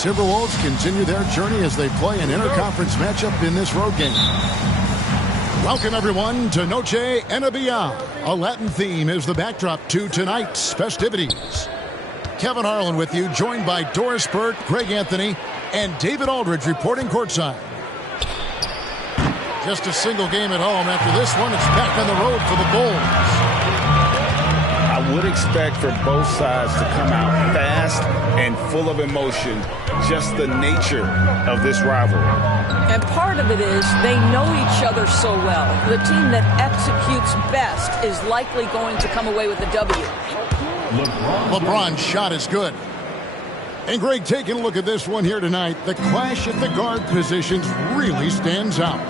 Timberwolves continue their journey as they play an interconference matchup in this road game. Welcome, everyone, to Noche NBA. A Latin theme is the backdrop to tonight's festivities. Kevin Harlan with you, joined by Doris Burt, Greg Anthony, and David Aldridge reporting courtside. Just a single game at home. After this one, it's back on the road for the Bulls. I would expect for both sides to come out fast and full of emotion, just the nature of this rivalry. And part of it is they know each other so well. The team that executes best is likely going to come away with a W. LeBron's shot is good. And Greg, taking a look at this one here tonight, the clash at the guard positions really stands out.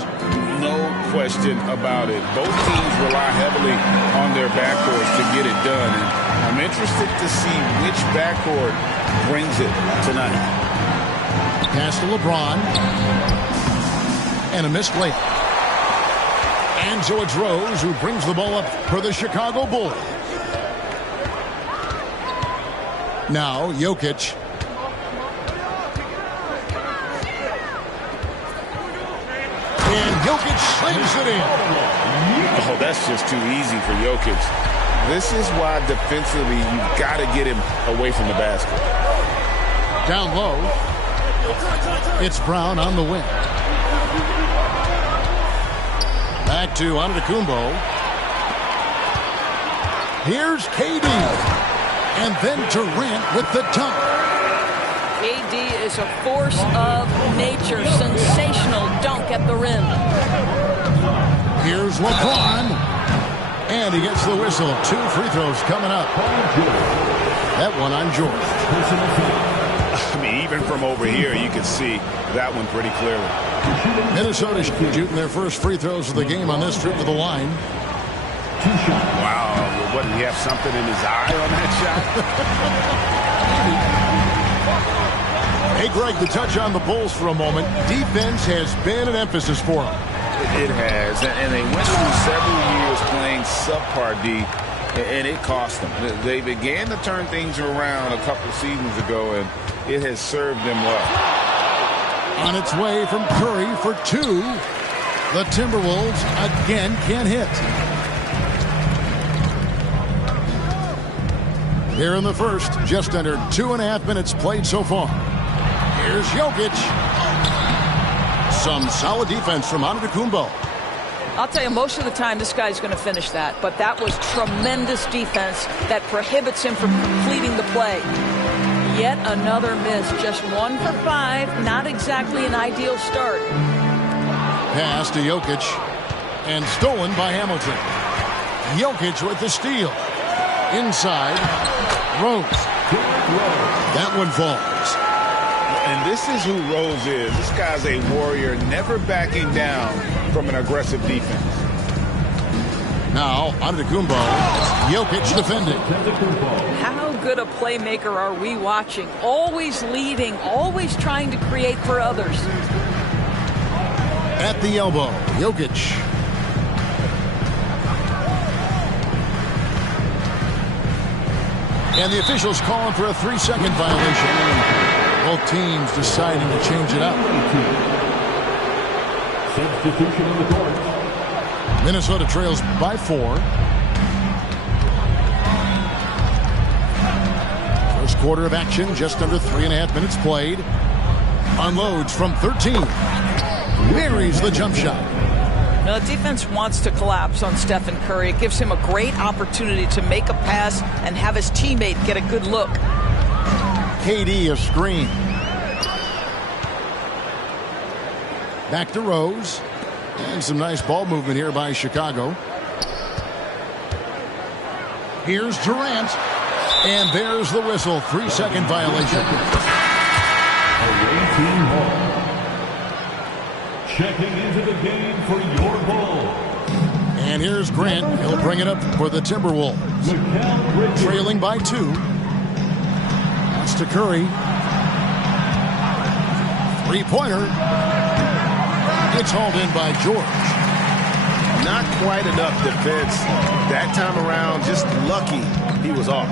No question about it. Both teams rely heavily on their backcourts to get it done. And I'm interested to see which backcourt brings it tonight. Pass to LeBron. And a missed layup. And so it's Rose who brings the ball up for the Chicago Bulls. Now Jokic. And Jokic slams it in. Oh, that's just too easy for Jokic. This is why defensively you've got to get him away from the basket. Down low. It's Brown on the wing. Back to Antetokounmpo. Here's KD. And then Durant with the dunk. KD is a force of nature. Sensational dunk at the rim. Here's LeBron. And he gets the whistle. 2 free throws coming up. That one on George. I mean, even from over here, you can see that one pretty clearly. Minnesota shooting their first free throws of the game on this trip to the line. Wow. What, did he have something in his eye on that shot? Hey, Greg, to touch on the Bulls for a moment, defense has been an emphasis for them. It has, and they went through several years playing subpar D, and it cost them. They began to turn things around a couple seasons ago, and it has served them well. On its way from Curry for 2. The Timberwolves again can't hit. Here in the first, just under 2.5 minutes played so far. Here's Jokic. Some solid defense from Antetokounmpo. I'll tell you, most of the time this guy's going to finish that, but that was tremendous defense that prohibits him from completing the play. Yet another miss, just 1 for 5, not exactly an ideal start. Pass to Jokic, and stolen by Hamilton. Jokic with the steal. Inside, Rose. That one falls. And this is who Rose is. This guy's a warrior, never backing down from an aggressive defense. Now, Antetokounmpo. Jokic defending. How good a playmaker are we watching? Always leading, always trying to create for others. At the elbow, Jokic. And the officials calling for a 3-second violation. Both teams deciding to change it up. Substitution on the court. Minnesota trails by 4. First quarter of action, just under 3.5 minutes played. Unloads from 13. Marries the jump shot. Now, the defense wants to collapse on Stephen Curry. It gives him a great opportunity to make a pass and have his teammate get a good look. KD a screen. Back to Rose. And some nice ball movement here by Chicago. Here's Durant. And there's the whistle. 3-second violation. Checking into the game for your Bulls. And here's Grant. He'll bring it up for the Timberwolves. Trailing by 2. That's to Curry. 3-pointer. It's hauled in by George. Not quite enough defense that time around. Just lucky he was off.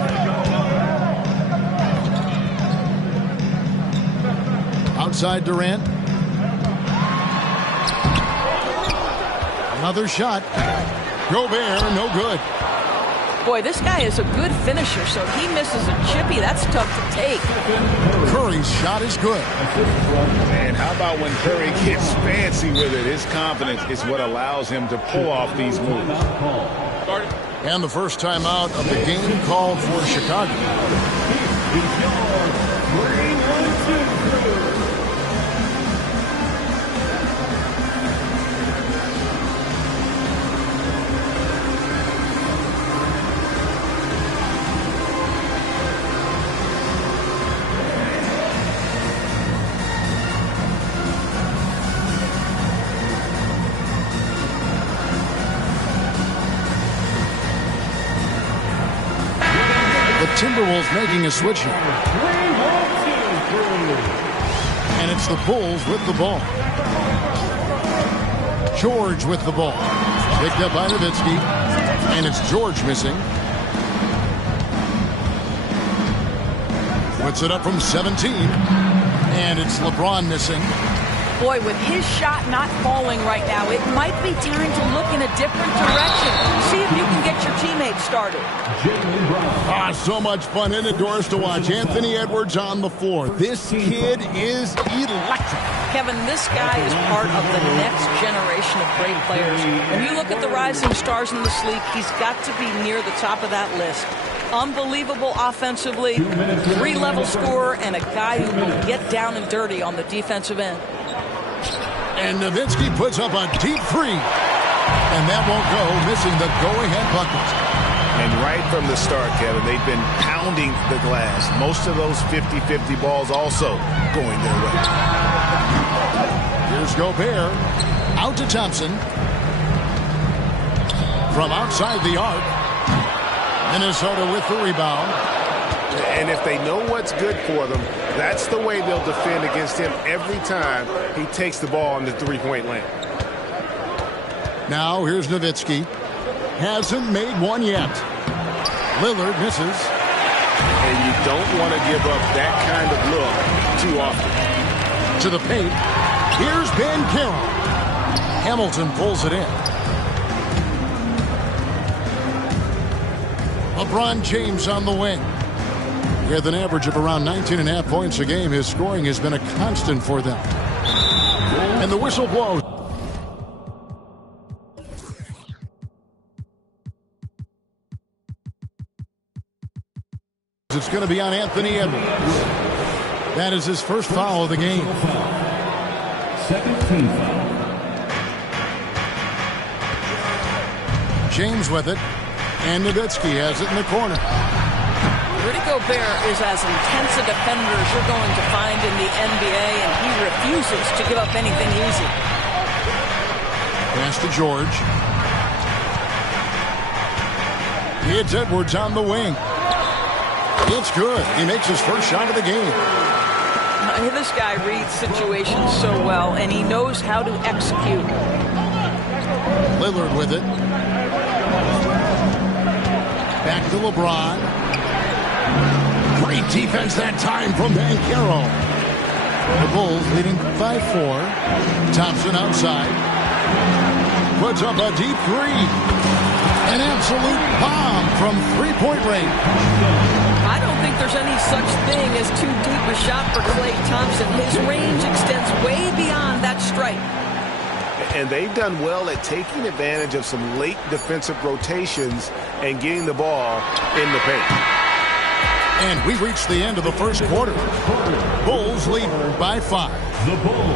Outside Durant. Another shot. Gobert, no good. Boy, this guy is a good finisher, so he misses a chippy. That's tough to take. Curry's shot is good. And how about when Curry gets fancy with it? His confidence is what allows him to pull off these moves. And the first timeout of the game called for Chicago. Timberwolves making a switch here. And it's the Bulls with the ball. George with the ball. Picked up by Nowitzki. And it's George missing. Puts it up from 17. And it's LeBron missing. Boy, with his shot not falling right now, it might be time to look in a different direction. See if you can get your teammates started. So much fun indoors to watch. Anthony Edwards on the floor. This kid is electric. Kevin, this guy is part of the next generation of great players. When you look at the rising stars in this league, he's got to be near the top of that list. Unbelievable offensively, three-level scorer, and a guy who will get down and dirty on the defensive end. And Nowitzki puts up a deep three. And that won't go, missing the go-ahead bucket. And right from the start, Kevin, they've been pounding the glass. Most of those 50-50 balls also going their way. Here's Gobert. Out to Thompson. From outside the arc. Minnesota with the rebound. And if they know what's good for them, that's the way they'll defend against him every time he takes the ball on the three-point line. Now here's Nowitzki. Hasn't made one yet. Lillard misses. And you don't want to give up that kind of look too often. To the paint. Here's Banchero. Hamilton pulls it in. LeBron James on the wing. With an average of around 19.5 points a game, his scoring has been a constant for them. And the whistle blows. It's going to be on Anthony Edwards. That is his first foul of the game. Second team foul. James with it. And Nowitzki has it in the corner. Rudy Gobert is as intense a defender as you're going to find in the NBA, and he refuses to give up anything easy. Pass to George. It's Edwards on the wing. It's good. He makes his first shot of the game. This guy reads situations so well, and he knows how to execute. Lillard with it. Back to LeBron. Great defense that time from Banchero. The Bulls leading 5-4. Thompson outside. Puts up a deep three. An absolute bomb from three-point range. I don't think there's any such thing as too deep a shot for Klay Thompson. His range extends way beyond that stripe. And they've done well at taking advantage of some late defensive rotations and getting the ball in the paint. And we've reached the end of the first quarter. Bulls lead by 5.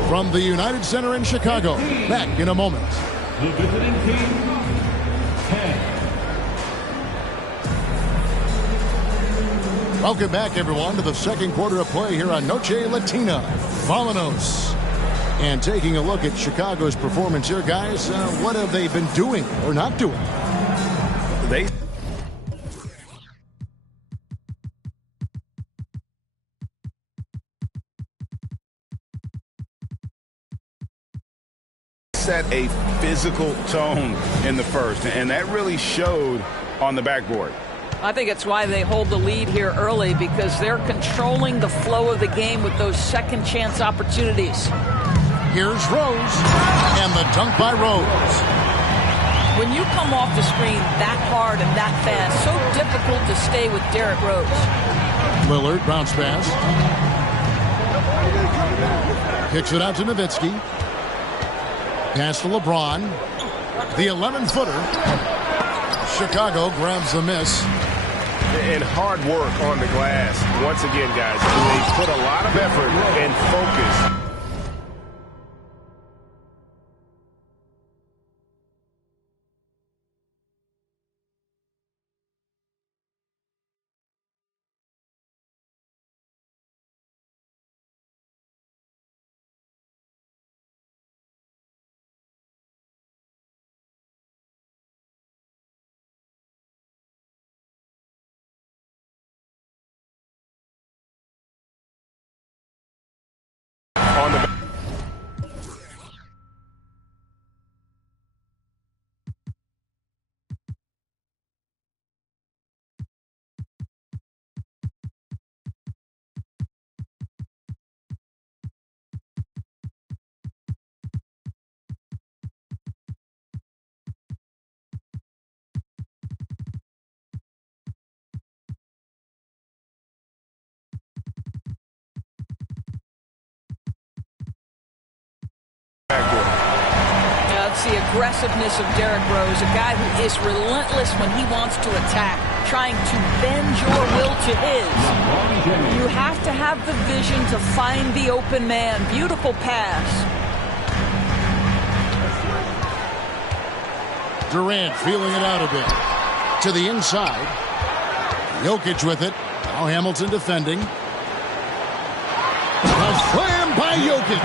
From the United Center in Chicago. Back in a moment. The visiting team, 10. Welcome back, everyone, to the second quarter of play here on Noche Latina. Vámonos. And taking a look at Chicago's performance here, guys, what have they been doing or not doing? They set a physical tone in the first, and that really showed on the backboard. I think it's why they hold the lead here early, because they're controlling the flow of the game with those second chance opportunities. Here's Rose, and the dunk by Rose. When you come off the screen that hard and that fast, so difficult to stay with Derrick Rose. Lillard, bounce pass. Kicks it out to Nowitzki. Pass to LeBron. The 11-footer. Chicago grabs the miss. And hard work on the glass. Once again, guys, they put a lot of effort and focus. It's the aggressiveness of Derrick Rose, a guy who is relentless when he wants to attack, trying to bend your will to his. You have to have the vision to find the open man. Beautiful pass. Durant feeling it out a bit. To the inside. Jokic with it. Now Hamilton defending. A slam by Jokic.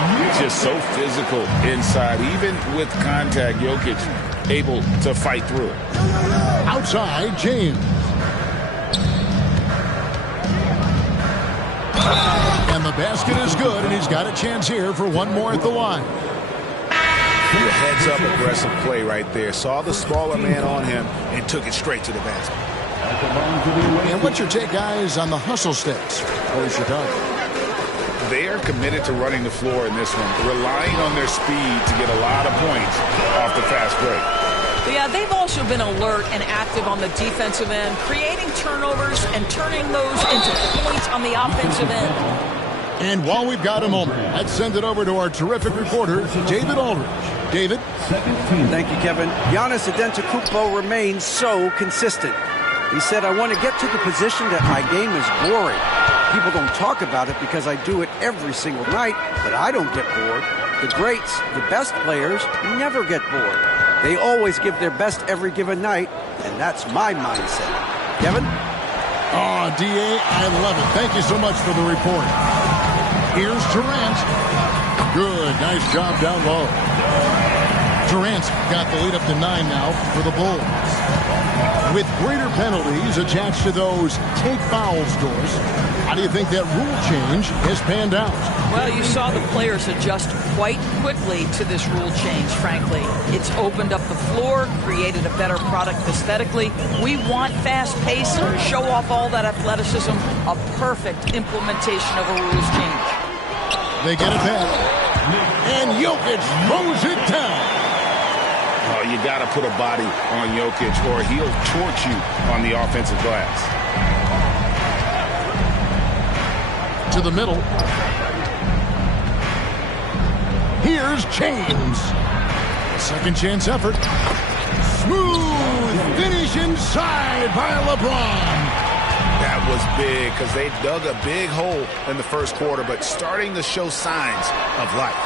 He's just so physical inside. Even with contact, Jokic able to fight through it. Outside, James. And the basket is good, and he's got a chance here for one more at the line. The heads-up aggressive play right there. Saw the smaller man on him and took it straight to the basket. And what's your take, guys, on the hustle steps for Chicago? They are committed to running the floor in this one, relying on their speed to get a lot of points off the fast break. Yeah, they've also been alert and active on the defensive end, creating turnovers and turning those into points on the offensive end. And while we've got a moment, let's send it over to our terrific reporter, David Aldridge. David? Thank you, Kevin. Giannis Antetokounmpo remains so consistent. He said, I want to get to the position that my game is boring. People don't talk about it because I do it every single night, but I don't get bored. The greats, the best players, never get bored. They always give their best every given night, and that's my mindset. Kevin? Oh, D.A., I love it. Thank you so much for the report. Here's Durant. Good, nice job down low. Durant's got the lead up to 9 now for the Bulls. With greater penalties attached to those take fouls doors, how do you think that rule change has panned out? Well, you saw the players adjust quite quickly to this rule change, frankly. It's opened up the floor, created a better product aesthetically. We want fast pace to show off all that athleticism, a perfect implementation of a rules change. They get it back. And Jokic throws it down. Oh, you got to put a body on Jokic or he'll torch you on the offensive glass. To the middle. Here's James. Second chance effort. Smooth finish inside by LeBron. That was big because they dug a big hole in the first quarter, but starting to show signs of life.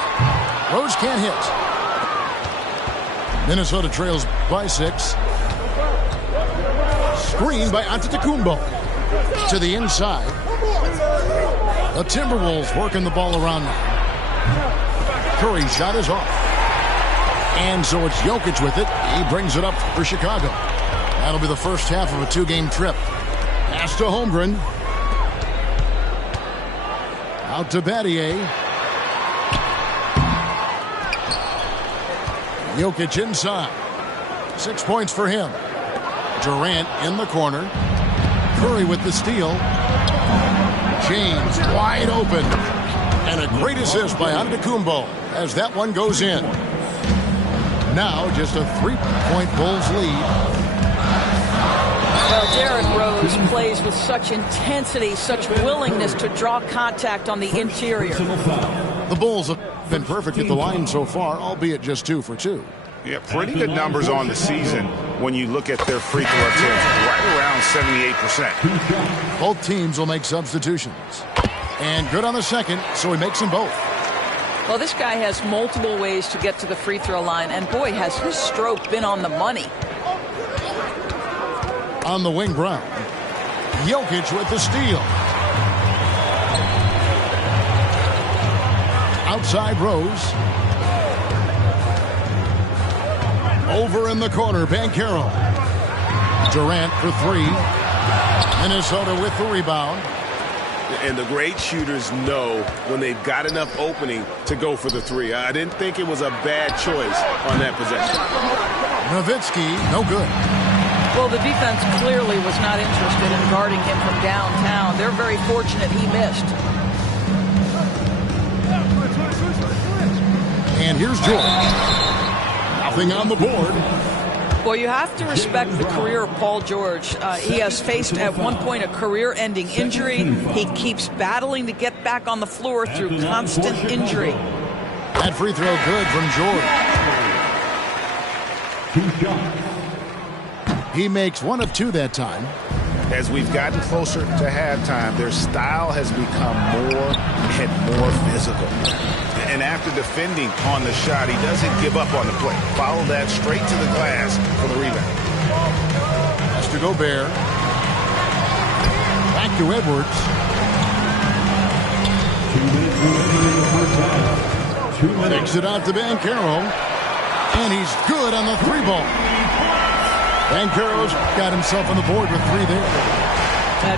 Rose can't hit. Minnesota trails by 6. Screen by Antetokounmpo. To the inside. The Timberwolves working the ball around now. Curry's shot is off. And so it's Jokic with it. He brings it up for Chicago. That'll be the first half of a 2-game trip. Pass to Holmgren. Out to Battier. Jokic inside. 6 points for him. Durant in the corner. Curry with the steal. James wide open. And a great assist by Antetokounmpo as that one goes in. Now just a 3-point Bulls lead. Well, Derrick Rose plays with such intensity, such willingness to draw contact on the interior. The Bulls have been perfect at the line so far, albeit just 2 for 2. Yeah, pretty good numbers on the season when you look at their free throw attempts, right around 78%. Both teams will make substitutions. And good on the second, so he makes them both. Well, this guy has multiple ways to get to the free throw line, and boy, has his stroke been on the money. On the wing, Brown. Jokic with the steal. Outside Rose. Over in the corner, Banchero. Durant for 3. Minnesota with the rebound. And the great shooters know when they've got enough opening to go for the 3. I didn't think it was a bad choice on that possession. Nowitzki, no good. Well, the defense clearly was not interested in guarding him from downtown. They're very fortunate he missed. And here's George. Nothing on the board. Well, you have to respect the career of Paul George. He has faced at one point a career-ending injury. He keeps battling to get back on the floor through constant injury. That free throw good from George. He makes 1 of 2 that time. As we've gotten closer to halftime, their style has become more and more physical. And after defending on the shot, he doesn't give up on the play. Follow that straight to the glass for the rebound. That's to Gobert. Back to Edwards. 2 minutes. Takes it out to Banchero. And he's good on the 3-ball. Banchero's got himself on the board with 3 there.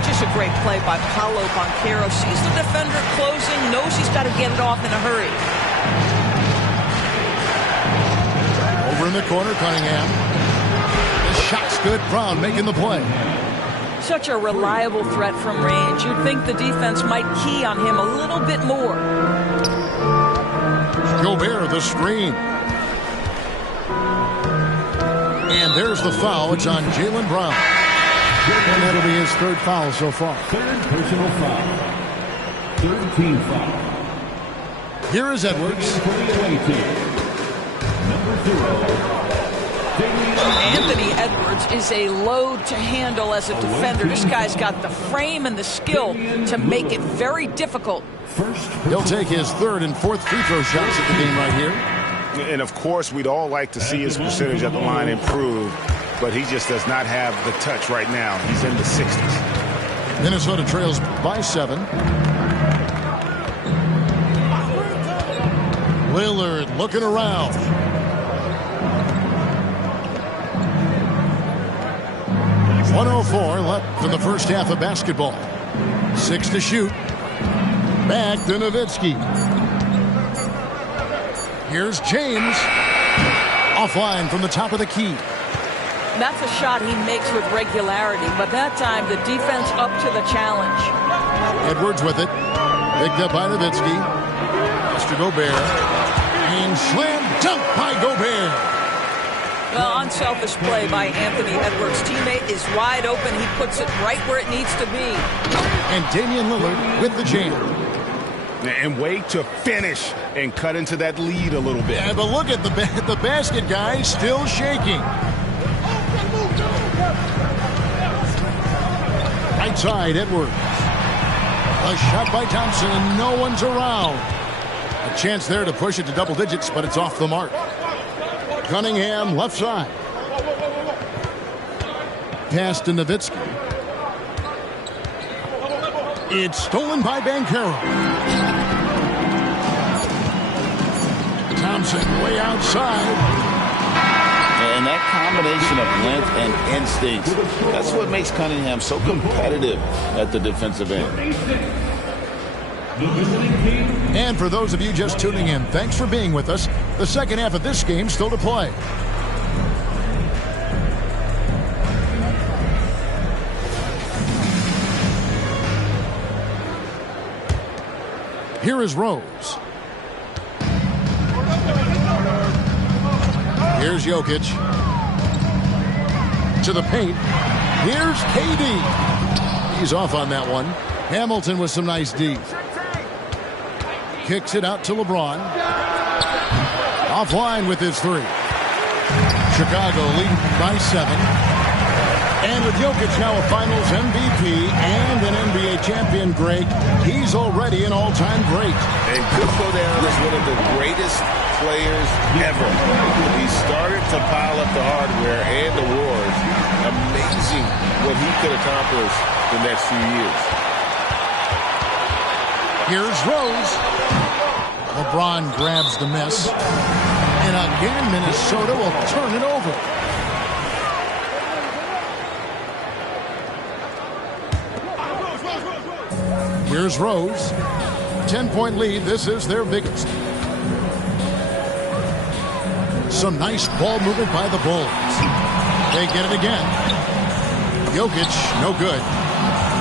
Just a great play by Paolo Banchero. Sees the defender closing, knows he's got to get it off in a hurry. Over in the corner, Cunningham. The shot's good. Brown making the play. Such a reliable threat from range. You'd think the defense might key on him a little bit more. Gobert, the screen. And there's the foul. It's on Jaylen Brown. And that'll be his 3rd foul so far. 3rd personal foul. 3rd team foul. Here is Edwards. Number 0. Anthony Edwards is a load to handle as a defender. This guy's got the frame and the skill to make it very difficult. He'll take his 3rd and 4th free throw shots at the game right here. And, of course, we'd all like to see his percentage at the line improve, but he just does not have the touch right now. He's in the 60s. Minnesota trails by 7. Lillard looking around. .104 left in the first half of basketball. 6 to shoot. Back to Nowitzki. Here's James. Offline from the top of the key. That's a shot he makes with regularity, but that time the defense up to the challenge. Edwards with it. Picked up by Nowitzki. Mr. Gobert. And slam dunk by Gobert. Well, unselfish play by Anthony Edwards. Teammate is wide open. He puts it right where it needs to be. And Damian Lillard with the jam. And wait to finish and cut into that lead a little bit. Yeah, but look at the basket, guys, still shaking. Right side, Edwards. A shot by Thompson, and no one's around. A chance there to push it to double digits, but it's off the mark. Cunningham, left side. Pass to Nowitzki. It's stolen by Banchero. Thompson way outside. And that combination of length and instincts, that's what makes Cunningham so competitive at the defensive end. And for those of you just tuning in, thanks for being with us. The second half of this game still to play. Here is Rose. Here's Jokic. To the paint. Here's KD. He's off on that one. Hamilton with some nice D. Kicks it out to LeBron. Offline with his three. Chicago leading by 7. And with Jokic now a Finals MVP and an NBA champion, Greg, he's already an all-time great. And could go down as one of the greatest players ever. He started to pile up the hardware and the wars. Amazing what he could accomplish the next few years. Here's Rose. LeBron grabs the miss. And again, Minnesota will turn it over. Here's Rose. 10-point lead. This is their biggest. Some nice ball movement by the Bulls. They get it again. Jokic, no good.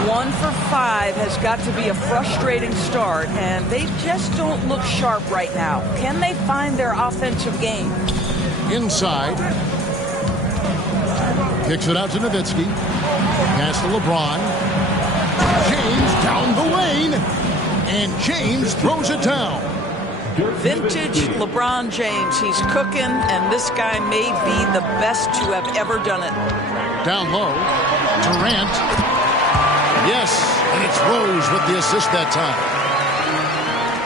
1 for 5 has got to be a frustrating start, and they just don't look sharp right now. Can they find their offensive game? Inside. Kicks it out to Nowitzki. Pass to LeBron. James down the lane. And James throws it down. Vintage LeBron James. He's cooking, and this guy may be the best to have ever done it. Down low. Durant. Yes, and it's Rose with the assist that time.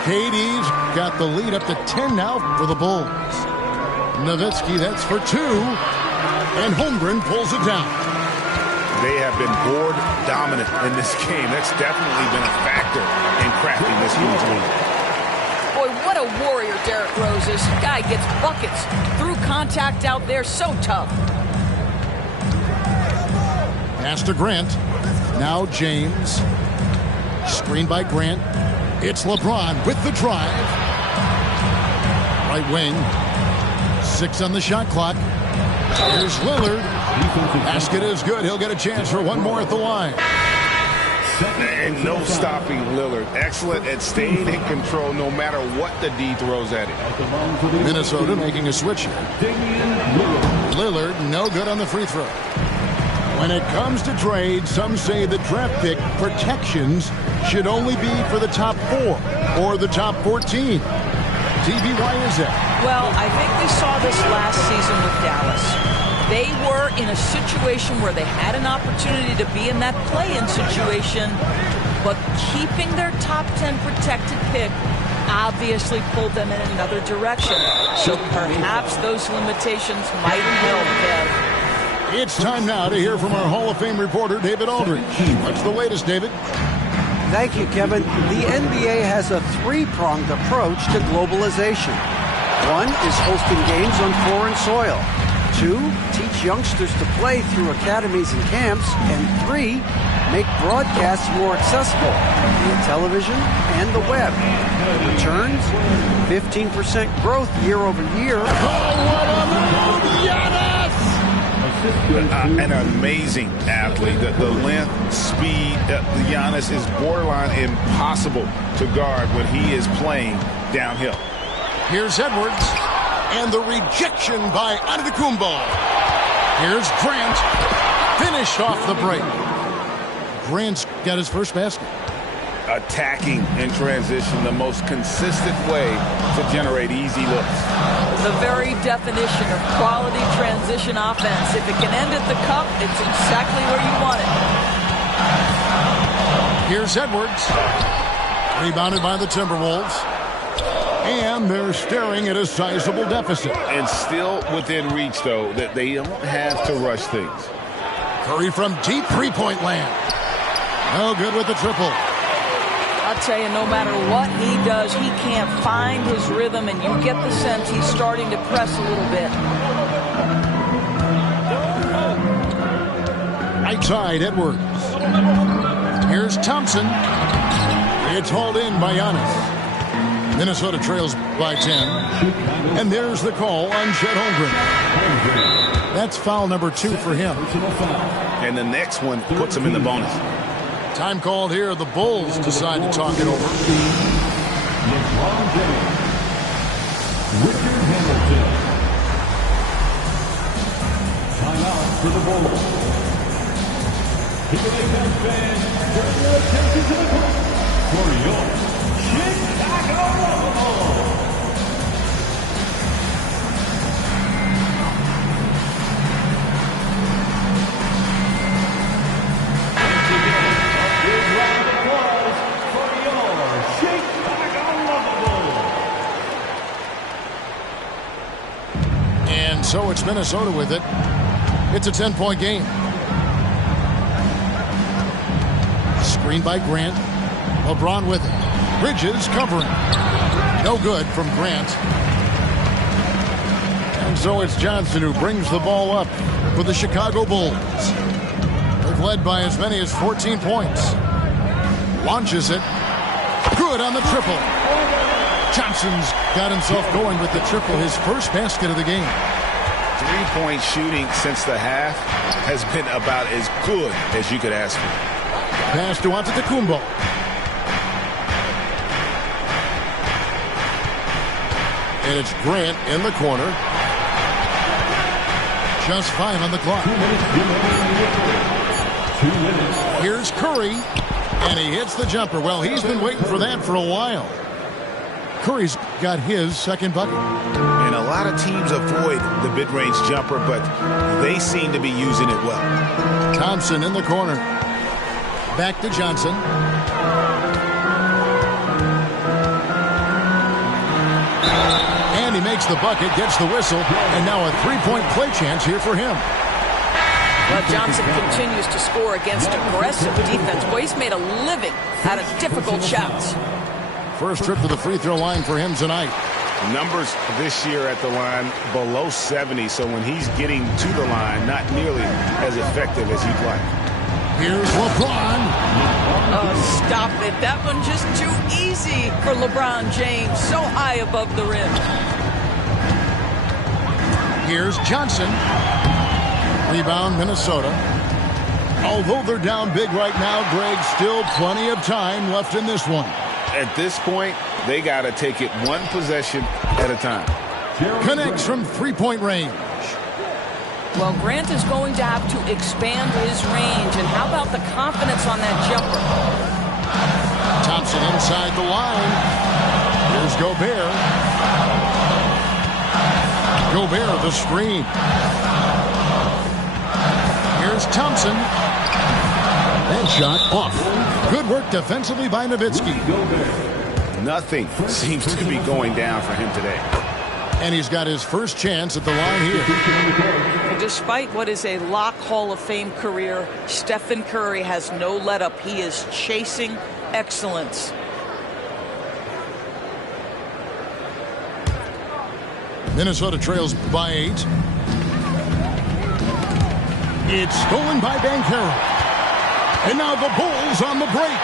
KD's got the lead up to 10 now for the Bulls. Nowitzki, that's for 2. And Holmgren pulls it down. They have been board dominant in this game. That's definitely been a factor in crafting this team's lead. Boy, what a warrior Derrick Rose is. Guy gets buckets through contact out there. So tough. Pass to Grant. Now James. Screen by Grant. It's LeBron with the drive. Right wing. 6 on the shot clock. Here's Lillard. Basket is good. He'll get a chance for one more at the line. And no stopping Lillard. Excellent at staying in control no matter what the D throws at him. Minnesota making a switch here. Lillard, no good on the free throw. When it comes to trades, some say the draft pick protections should only be for the top 4 or the top 14. TV, why is that? Well, I think we saw this last season with Dallas. They were in a situation where they had an opportunity to be in that play-in situation, but keeping their top 10 protected pick obviously pulled them in another direction. So perhaps those limitations might help them. It's time now to hear from our Hall of Fame reporter, David Aldridge. What's the latest, David? Thank you, Kevin. The NBA has a 3-pronged approach to globalization. 1 is hosting games on foreign soil. 2, teach youngsters to play through academies and camps. And 3, make broadcasts more accessible via television and the web. Returns, 15% growth year over year. Oh, what a move! Giannis! An amazing athlete. The length, speed, Giannis is borderline impossible to guard when he is playing downhill. Here's Edwards. And the rejection by Antetokounmpo. Here's Grant. Finished off the break. Grant's got his first basket. Attacking in transition, the most consistent way to generate easy looks. The very definition of quality transition offense. If it can end at the cup, it's exactly where you want it. Here's Edwards. Rebounded by the Timberwolves. And they're staring at a sizable deficit. And still within reach, though, that they don't have to rush things. Curry from deep three-point land. No good with the triple. I'll tell you, no matter what he does, he can't find his rhythm, and you get the sense he's starting to press a little bit. Right side, Edwards. Here's Thompson. It's hauled in by Giannis. Minnesota trails by 10. And there's the call on Chet Holmgren. That's foul number 2 for him. And the next one puts him in the bonus. Time called here. The Bulls decide to talk it over. LeBron James. Richard Hamilton. Timeout for the Bulls. Here they come, fans. Turn your attention to the court for your Chicago Bulls. Once again, a big round of applause for your Chicago Bulls. And so it's Minnesota with it. It's a 10-point game. Screen by Grant. LeBron with it. Bridges covering. No good from Grant. And so it's Johnson who brings the ball up for the Chicago Bulls. They've led by as many as 14 points. Launches it. Good on the triple. Johnson's got himself going with the triple, his first basket of the game. Three-point shooting since the half has been about as good as you could ask for. Pass to Antetokounmpo. And it's Grant in the corner. Just 5 on the clock. 2 minutes. Here's Curry. And he hits the jumper. Well, he's been waiting for that for a while. Curry's got his second bucket. And a lot of teams avoid the mid-range jumper, but they seem to be using it well. Thompson in the corner. Back to Johnson. And he makes the bucket, gets the whistle, and now a three-point play chance here for him. Well, Johnson continues to score against aggressive defense. Well, he's made a living out of difficult shots. First trip to the free throw line for him tonight. Numbers this year at the line below 70, so when he's getting to the line, not nearly as effective as you'd like. Here's LeBron. Oh, stop it. That one just too easy for LeBron James. So high above the rim. Here's Johnson. Rebound, Minnesota. Although they're down big right now, Greg, still plenty of time left in this one. At this point, they got to take it one possession at a time. Connects from three-point range. Well, Grant is going to have to expand his range. And how about the confidence on that jumper? Thompson inside the line. Here's Gobert. Gobert, the screen. Here's Thompson. And shot off. Good work defensively by Nowitzki. Nothing seems to be going down for him today. And he's got his first chance at the line here. Despite what is a lock Hall of Fame career, Stephen Curry has no let-up. He is chasing excellence. Minnesota trails by 8. It's stolen by Banchero. And now the Bulls on the break.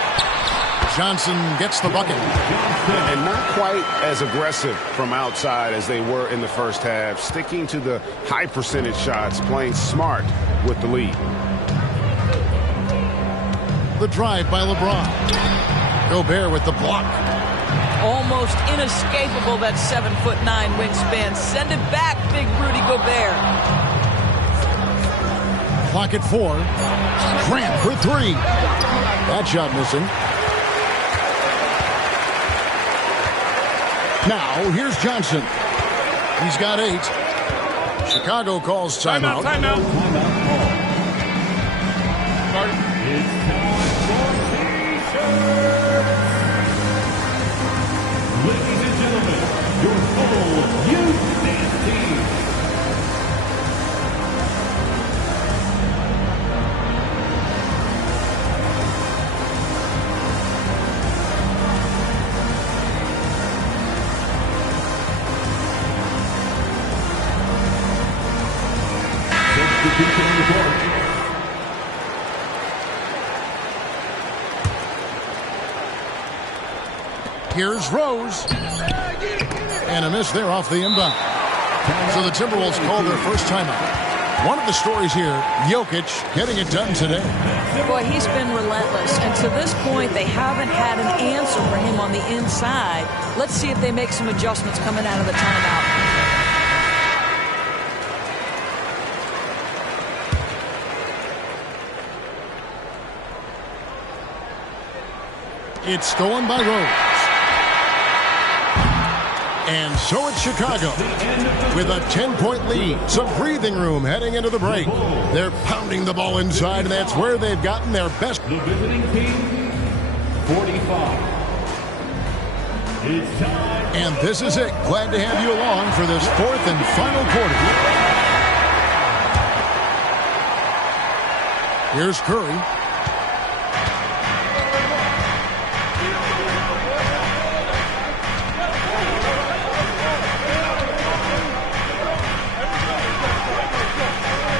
Johnson gets the bucket. And not quite as aggressive from outside as they were in the first half. Sticking to the high percentage shots, playing smart with the lead. The drive by LeBron. Gobert with the block. Almost inescapable, that 7'9" wingspan. Send it back, big Rudy Gobert. Clock at 4. Grant for 3. That shot missing. Now, here's Johnson. He's got 8. Chicago calls timeout. Timeout. It's time for T-shirts. Ladies and gentlemen, your Bulls Youth Dance Team. Here's Rose. And a miss there off the inbound. So the Timberwolves call their first timeout. One of the stories here, Jokic getting it done today. Boy, he's been relentless, and to this point, they haven't had an answer for him on the inside. Let's see if they make some adjustments coming out of the timeout. It's stolen by Rose. And so it's Chicago with a 10-point lead. Some breathing room heading into the break. They're pounding the ball inside, and that's where they've gotten their best. The visiting team, 45. It's time. And this is it. Glad to have you along for this fourth and final quarter. Here's Curry.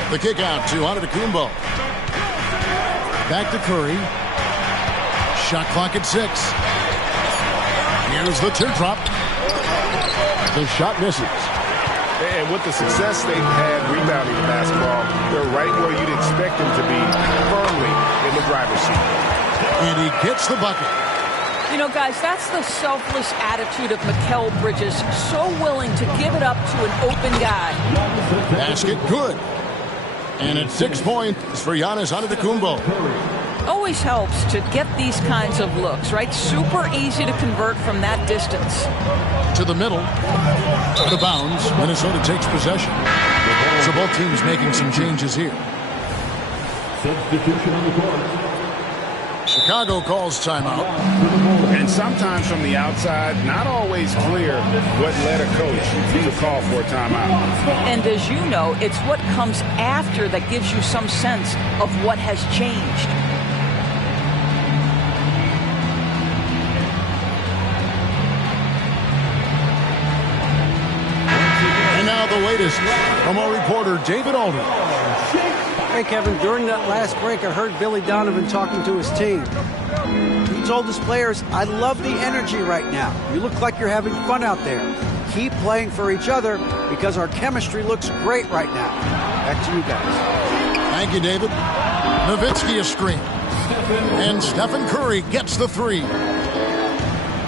The kick out to Antetokounmpo. Back to Curry. Shot clock at 6. Here's the teardrop. The shot misses. And with the success they've had rebounding the basketball, they're right where you'd expect them to be, firmly in the driver's seat. And he gets the bucket. You know, guys, that's the selfless attitude of Mikal Bridges. So willing to give it up to an open guy. Basket good. And it's 6 points for Giannis Antetokounmpo. Always helps to get these kinds of looks, right? Super easy to convert from that distance. To the middle. The bounds. Minnesota takes possession. So both teams making some changes here. Substitution on the court. Chicago calls timeout. And sometimes from the outside, not always clear what led a coach to call for a timeout. And as you know, it's what comes after that gives you some sense of what has changed. And now the latest from our reporter, David Aldridge. Hey, Kevin, during that last break, I heard Billy Donovan talking to his team. He told his players, I love the energy right now. You look like you're having fun out there. Keep playing for each other because our chemistry looks great right now. Back to you guys. Thank you, David. Nowitzki a screen. And Stephen Curry gets the 3.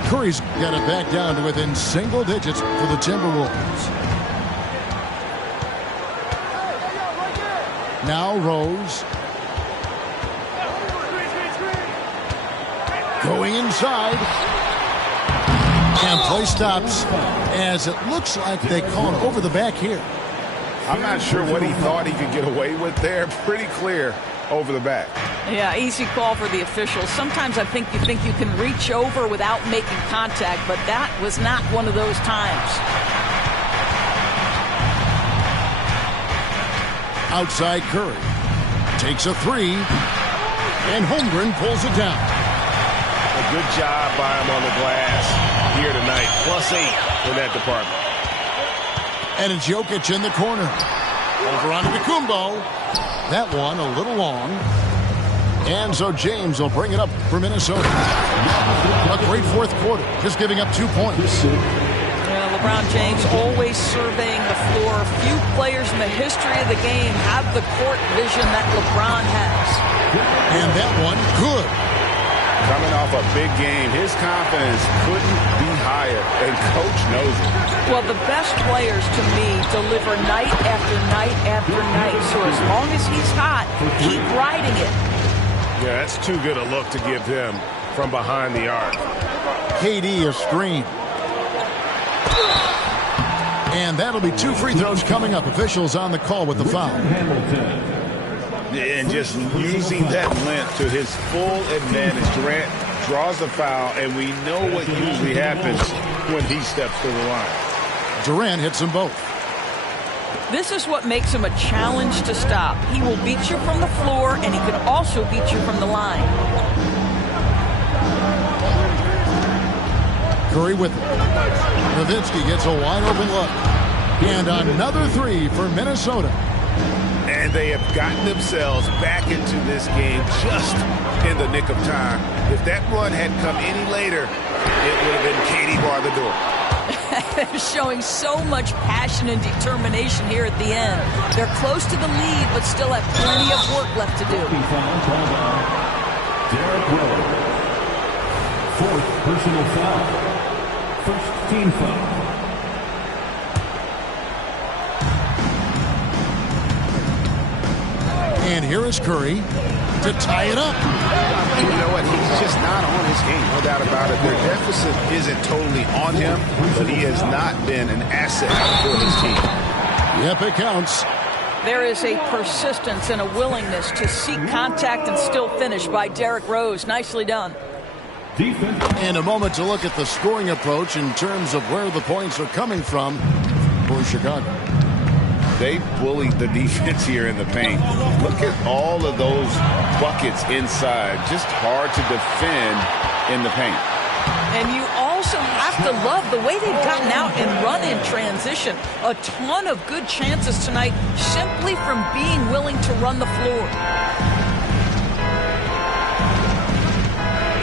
Curry's got it back down to within single digits for the Timberwolves. Now Rose. Going inside. And play stops as it looks like they call it over the back here. I'm not sure what he thought he could get away with there. Pretty clear over the back. Yeah, easy call for the officials. Sometimes I think you can reach over without making contact, but that was not one of those times. Outside Curry. Takes a 3. And Holmgren pulls it down. A good job by him on the glass here tonight. +8 in that department. And it's Jokic in the corner. Over on Antetokounmpo. That one a little long. And so James will bring it up for Minnesota. A great fourth quarter. Just giving up 2 points. LeBron James always surveying the floor. Few players in the history of the game have the court vision that LeBron has. And that one, good. Coming off a big game, his confidence couldn't be higher, and Coach knows it. Well, the best players, to me, deliver night after night after night. So as long as he's hot, keep riding it. Yeah, that's too good a look to give him from behind the arc. KD a screen. And that'll be 2 free throws coming up. Officials on the call with the foul. And just using that length to his full advantage. Durant draws the foul, and we know what usually happens when he steps to the line. Durant hits them both. This is what makes him a challenge to stop. He will beat you from the floor, and he can also beat you from the line. Curry with it. Nowitzki gets a wide open look. And another 3 for Minnesota. And they have gotten themselves back into this game just in the nick of time. If that run had come any later, it would have been Katie bar the door. They're showing so much passion and determination here at the end. They're close to the lead, but still have plenty of work left to do. throw. Fourth personal foul. First team foul. And here is Curry to tie it up. And you know what? He's just not on his game. No doubt about it. Their deficit isn't totally on him, but he has not been an asset for his team. Yep, it counts. There is a persistence and a willingness to seek contact and still finish by Derrick Rose. Nicely done. Defense. And a moment to look at the scoring approach in terms of where the points are coming from for Chicago. They bullied the defense here in the paint. Look at all of those buckets inside. Just hard to defend in the paint. And you also have to love the way they've gotten out and run in transition. A ton of good chances tonight simply from being willing to run the floor.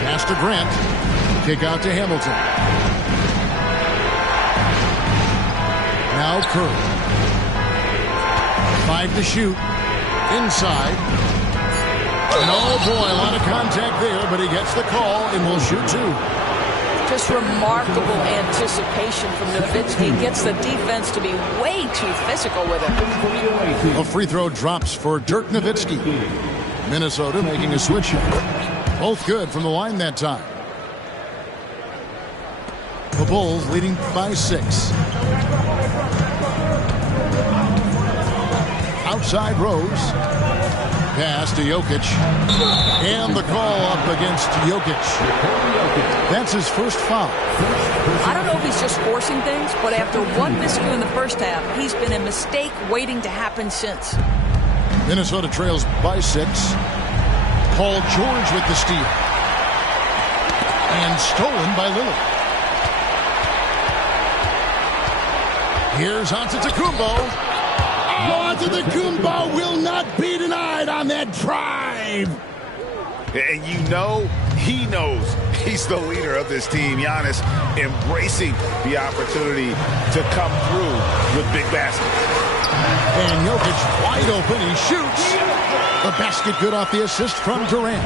Pass to Grant. Kick out to Hamilton. Now Curry. 5 to shoot. Inside. And oh boy, a lot of contact there, but he gets the call and will shoot 2. Just remarkable anticipation from Nowitzki. Gets the defense to be way too physical with him. A free throw drops for Dirk Nowitzki. Minnesota making a switch. Both good from the line that time. The Bulls leading by 6. Outside Rose. Pass to Jokic. And the call up against Jokic. That's his first foul. I don't know if he's just forcing things, but after one miscue in the first half, he's been a mistake waiting to happen since. Minnesota trails by 6. Paul George with the steal. And stolen by Lillard. Here's Antetokounmpo. Oh, Antetokounmpo will not be denied on that drive. And you know, he knows he's the leader of this team. Giannis embracing the opportunity to come through with big baskets. And Jokic wide open. He shoots. The basket good off the assist from Durant.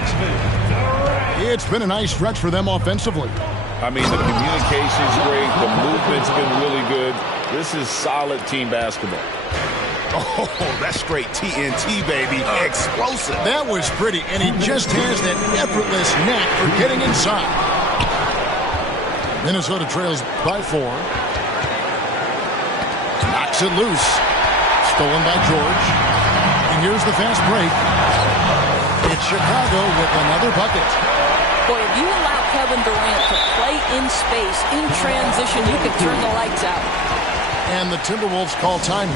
It's been a nice stretch for them offensively. I mean, the communication's great. The movement's been really good. This is solid team basketball. Oh, that's straight TNT, baby. Explosive. That was pretty, and he just has that effortless knack for getting inside. Minnesota trails by 4. Knocks it loose. Stolen by George. And here's the fast break. It's Chicago with another bucket. Boy, if you allow Kevin Durant to play in space, in transition, you can turn the lights out. And the Timberwolves call time.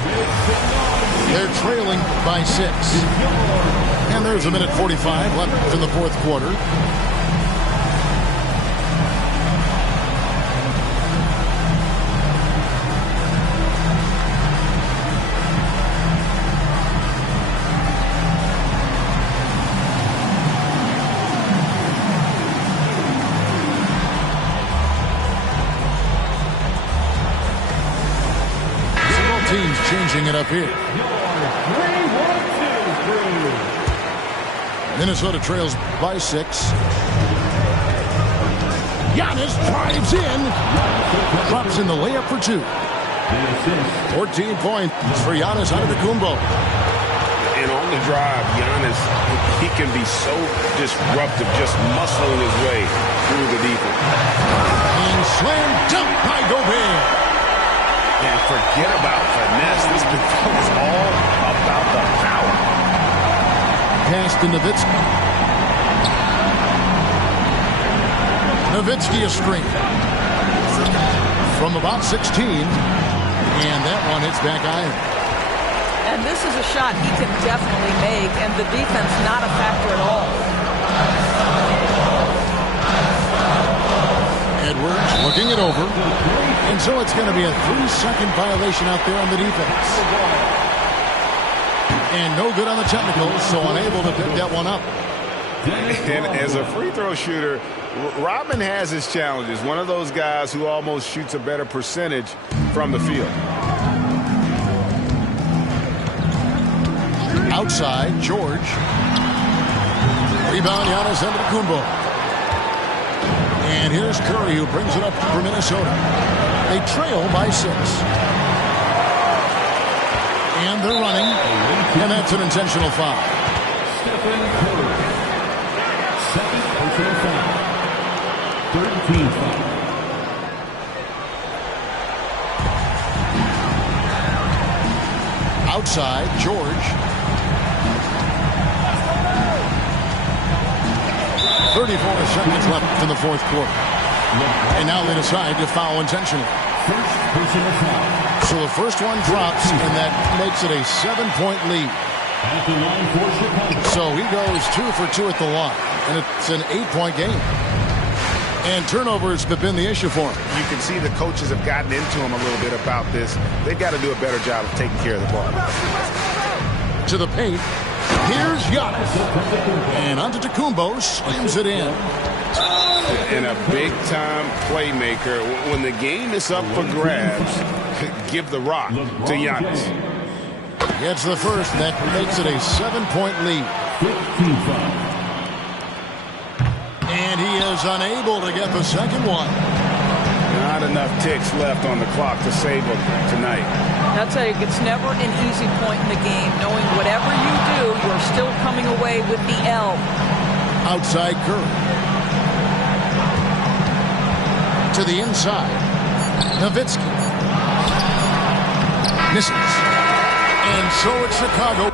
They're trailing by 6. And there's a minute 45 left in the fourth quarter. Teams changing it up here. Minnesota trails by 6. Giannis drives in. Drops in the layup for 2. 14 points for Giannis Antetokounmpo. And on the drive, Giannis, he can be so disruptive, just muscling his way through the defense. And slam dunk by Gobert. And forget about finesse. This is all about the power. Pass to Nowitzki. Nowitzki a screen. From about 16. And that one hits back iron. And this is a shot he can definitely make, and the defense not a factor at all. Edwards looking it over. And so it's going to be a 3-second violation out there on the defense. And no good on the technicals, so unable to pick that one up. And as a free throw shooter, Rodman has his challenges. One of those guys who almost shoots a better percentage from the field. Outside, George. Rebound, Giannis Antetokounmpo. And here's Curry, who brings it up for Minnesota. They trail by 6. And they're running. And that's an intentional foul. Stephen Curry. Second personal foul. 13 foul. Outside, George. 34 seconds left in the fourth quarter. And now they decide to foul intentionally. First personal foul. So the first one drops, and that makes it a 7-point lead. At the line for Chicago. So he goes 2 for 2 at the line, and it's an 8-point game. And turnovers have been the issue for him. You can see the coaches have gotten into him a little bit about this. They've got to do a better job of taking care of the ball. To the paint. Here's Giannis. And Antetokounmpo slams it in. And a big-time playmaker. When the game is up for grabs, give the rock to Giannis. Gets the first, and that makes it a 7-point lead. 15 foul. And he is unable to get the second one. Not enough ticks left on the clock to save him tonight. I'll tell you, it's never an easy point in the game, knowing whatever you do, you're still coming away with the L. Outside Curry. To the inside. Nowitzki. Misses. And so it's Chicago.